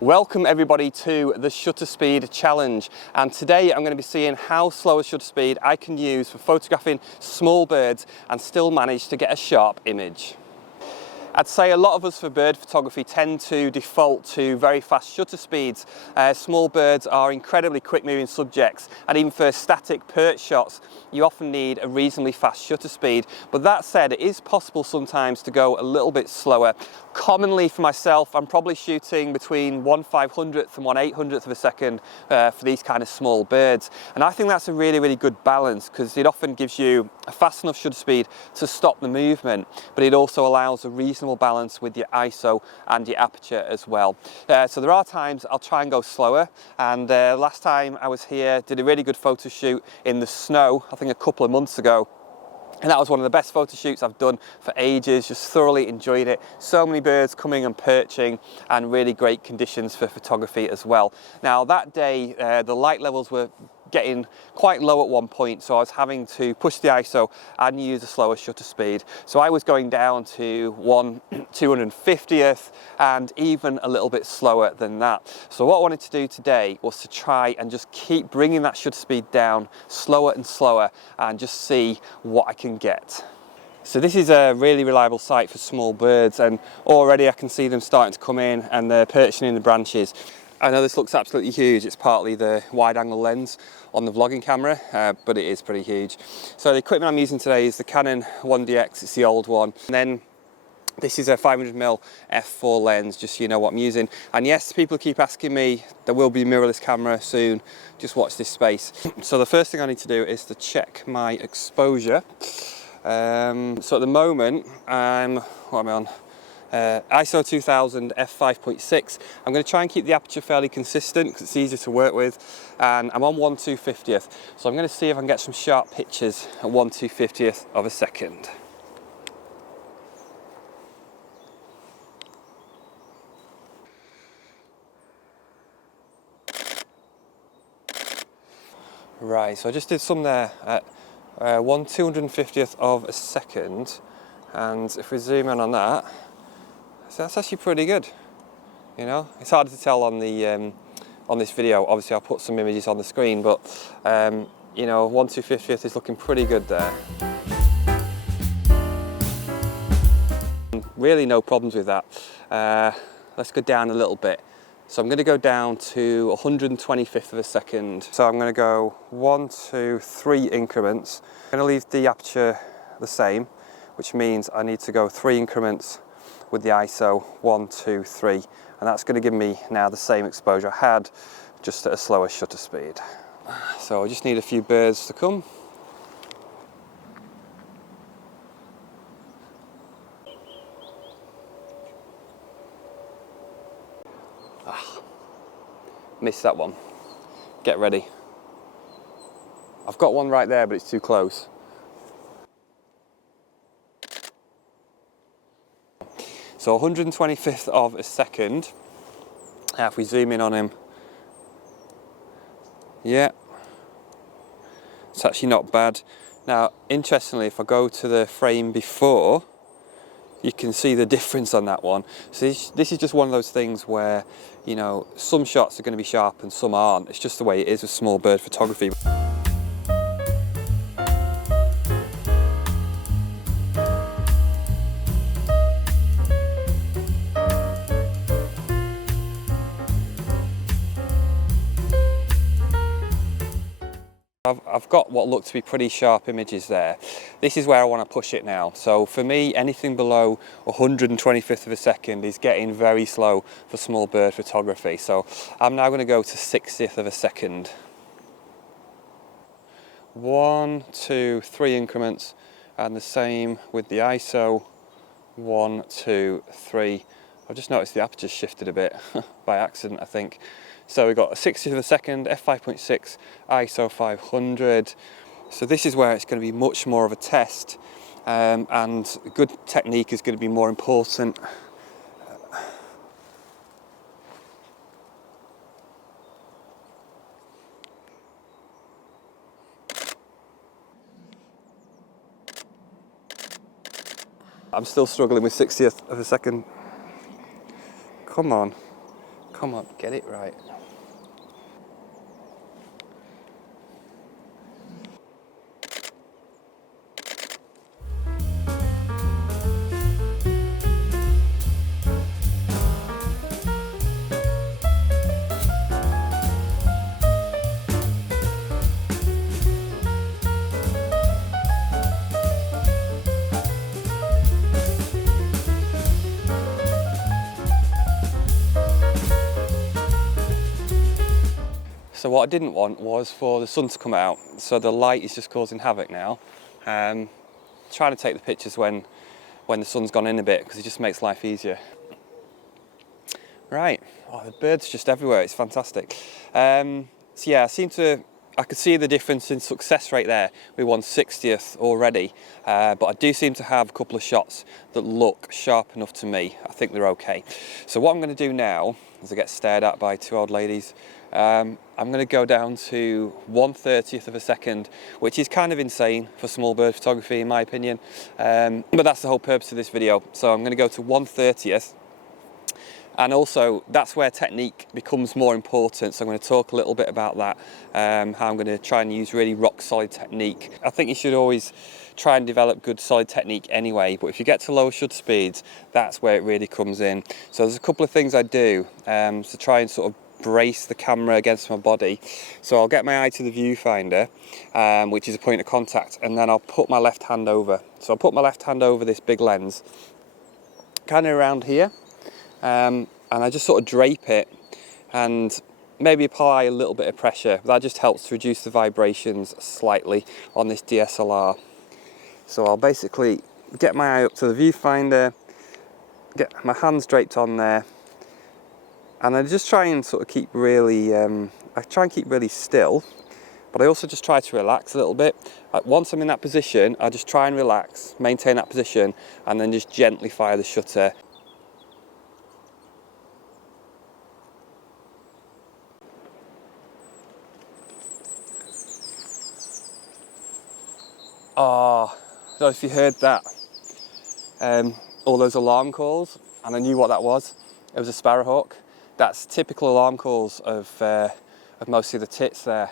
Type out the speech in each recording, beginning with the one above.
Welcome everybody to the shutter speed challenge, and today I'm going to be seeing how slow a shutter speed I can use for photographing small birds and still manage to get a sharp image. I'd say a lot of us for bird photography tend to default to very fast shutter speeds. Small birds are incredibly quick moving subjects, and even for static perch shots you often need a reasonably fast shutter speed. But that said, it is possible sometimes to go a little bit slower. Commonly for myself, I'm probably shooting between 1/500th and 1/800th of a second for these kind of small birds. And I think that's a really good balance, because it often gives you a fast enough shutter speed to stop the movement, but it also allows a reasonable balance with your ISO and your aperture as well. So there are times I'll try and go slower, and last time I was here did a really good photo shoot in the snow, I think a couple of months ago. And that was one of the best photo shoots I've done for ages, just thoroughly enjoyed it. So many birds coming and perching, and really great conditions for photography as well. Now that day, the light levels were getting quite low at one point, so I was having to push the ISO and use a slower shutter speed. So I was going down to 1/250th and even a little bit slower than that. So what I wanted to do today was to try and just keep bringing that shutter speed down slower and slower and just see what I can get. So this is a really reliable site for small birds, and already I can see them starting to come in and they're perching in the branches. I know this looks absolutely huge. It's partly the wide angle lens on the vlogging camera, but it is pretty huge. So the equipment I'm using today is the Canon 1DX, it's the old one. And then this is a 500mm f4 lens, just so you know what I'm using. And yes, people keep asking me, there will be a mirrorless camera soon, just watch this space. So the first thing I need to do is to check my exposure. So at the moment, what am I on? ISO 2000 f5.6. I'm going to try and keep the aperture fairly consistent because it's easier to work with, and I'm on 1/250th, so I'm going to see if I can get some sharp pictures at 1/250th of a second. Right, so I just did some there at 1/250th of a second, and if we zoom in on that, so that's actually pretty good. You know, it's harder to tell on the on this video. Obviously, I'll put some images on the screen, but you know, 1/250th is looking pretty good there. Really, no problems with that. Let's go down a little bit. So I'm going to go down to 125th of a second. So I'm going to go 1, 2, 3 increments. I'm going to leave the aperture the same, which means I need to go 3 increments with the ISO 1, 2, 3, and that's going to give me now the same exposure I had, just at a slower shutter speed. So I just need a few birds to come. Missed that one. Get ready. I've got one right there, but it's too close. So 125th of a second. If we zoom in on him, yeah, it's actually not bad. Now, interestingly, if I go to the frame before, you can see the difference on that one. So this is just one of those things where, you know, some shots are going to be sharp and some aren't. It's just the way it is with small bird photography. I've got what look to be pretty sharp images there. This is where I want to push it now. So for me, anything below 125th of a second is getting very slow for small bird photography. So I'm now going to go to 60th of a second. 1, 2, 3 increments, and the same with the ISO. 1, 2, 3. I've just noticed the aperture shifted a bit by accident, I think. So we've got a 60th of a second, f5.6, ISO 500. So this is where it's going to be much more of a test, and good technique is going to be more important. I'm still struggling with 60th of a second. Come on. Come on, get it right. So what I didn't want was for the sun to come out, so the light is just causing havoc now. Trying to take the pictures when the sun's gone in a bit, because it just makes life easier. Right, oh, the birds are just everywhere, it's fantastic. So yeah, I could see the difference in success rate there with 1/60th already, but I do seem to have a couple of shots that look sharp enough to me. I think they're okay. So what I'm going to do now, as I get stared at by two old ladies, I'm going to go down to 1/30th of a second, which is kind of insane for small bird photography in my opinion, but that's the whole purpose of this video. So I'm going to go to 1/30th. And also, that's where technique becomes more important. So I'm going to talk a little bit about that, how I'm going to try and use really rock solid technique. I think you should always try and develop good solid technique anyway, but if you get to lower shutter speeds, that's where it really comes in. So there's a couple of things I do to try and sort of brace the camera against my body. So I'll get my eye to the viewfinder, which is a point of contact, and then I'll put my left hand over. So I'll put my left hand over this big lens, kind of around here. And I just sort of drape it and maybe apply a little bit of pressure. That just helps to reduce the vibrations slightly on this DSLR. So I'll basically get my eye up to the viewfinder, get my hands draped on there, and I just try and sort of keep really, I try and keep really still, but I also just try to relax a little bit. Once I'm in that position, I just try and relax, maintain that position, and then just gently fire the shutter. Oh, I don't know if you heard that. All those alarm calls, and I knew what that was. It was a sparrowhawk. That's typical alarm calls of mostly the tits there.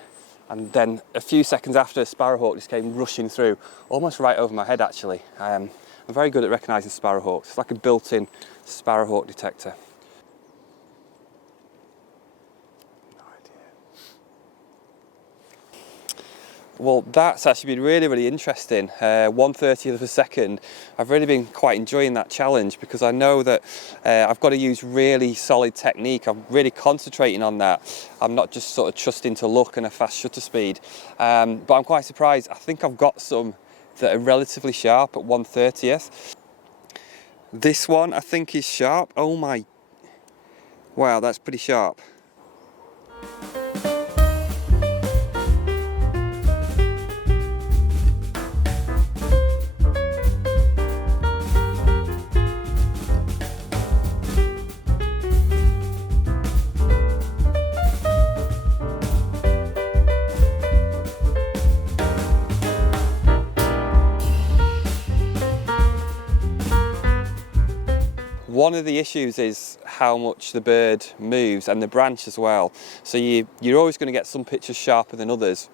And then a few seconds after, a sparrowhawk just came rushing through, almost right over my head actually. I'm very good at recognising sparrowhawks. It's like a built-in sparrowhawk detector. Well, that's actually been really, really interesting. 1/30th of a second. I've really been quite enjoying that challenge because I know that I've got to use really solid technique. I'm really concentrating on that. I'm not just sort of trusting to luck and a fast shutter speed. But I'm quite surprised. I think I've got some that are relatively sharp at 1/30th. This one I think is sharp. Oh my, wow, that's pretty sharp. One of the issues is how much the bird moves and the branch as well. So you're always going to get some pictures sharper than others.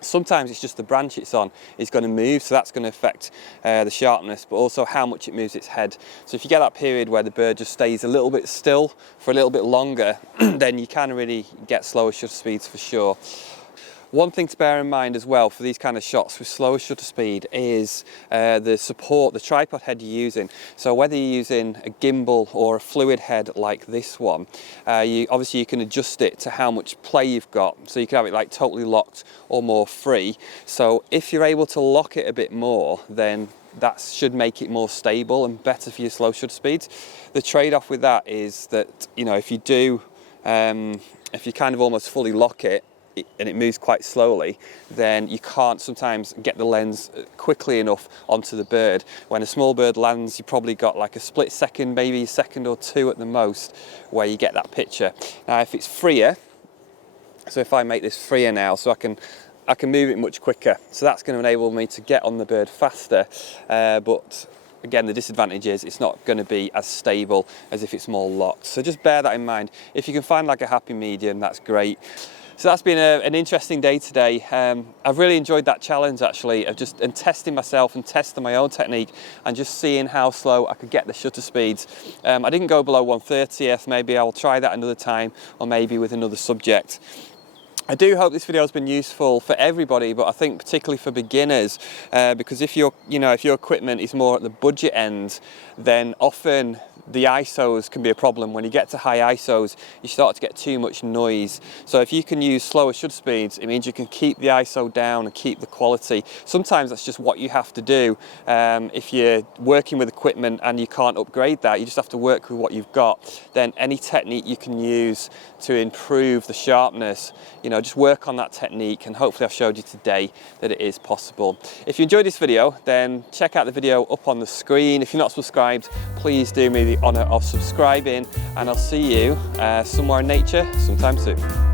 Sometimes it's just the branch it's on is going to move, so that's going to affect the sharpness, but also how much it moves its head. So if you get that period where the bird just stays a little bit still for a little bit longer, then you can really get slower shutter speeds for sure. One thing to bear in mind as well for these kind of shots with slower shutter speed is the support, the tripod head you're using. So whether you're using a gimbal or a fluid head like this one, obviously you can adjust it to how much play you've got. So you can have it like totally locked or more free. So if you're able to lock it a bit more, then that should make it more stable and better for your slow shutter speeds. The trade-off with that is that, you know, if you kind of almost fully lock it, and it moves quite slowly, then you can't sometimes get the lens quickly enough onto the bird. When a small bird lands, you probably got like a split second, maybe a second or two at the most, where you get that picture. Now if it's freer, so if I make this freer now, so I can move it much quicker, so that's going to enable me to get on the bird faster, but again, the disadvantage is it's not going to be as stable as if it's more locked. So just bear that in mind. If you can find like a happy medium, that's great. So that's been an interesting day today. I've really enjoyed that challenge actually, of just testing myself and testing my own technique and just seeing how slow I could get the shutter speeds. I didn't go below 1/30th, maybe I'll try that another time, or maybe with another subject. I do hope this video has been useful for everybody, but I think particularly for beginners, because if your equipment is more at the budget end, then often the ISOs can be a problem. When you get to high ISOs, you start to get too much noise. So if you can use slower shutter speeds, it means you can keep the ISO down and keep the quality. Sometimes that's just what you have to do. If you're working with equipment and you can't upgrade that, you just have to work with what you've got. Then any technique you can use to improve the sharpness, just work on that technique, and hopefully I've showed you today that it is possible. If you enjoyed this video, then check out the video up on the screen. If you're not subscribed, please do me the honour of subscribing, and I'll see you somewhere in nature sometime soon.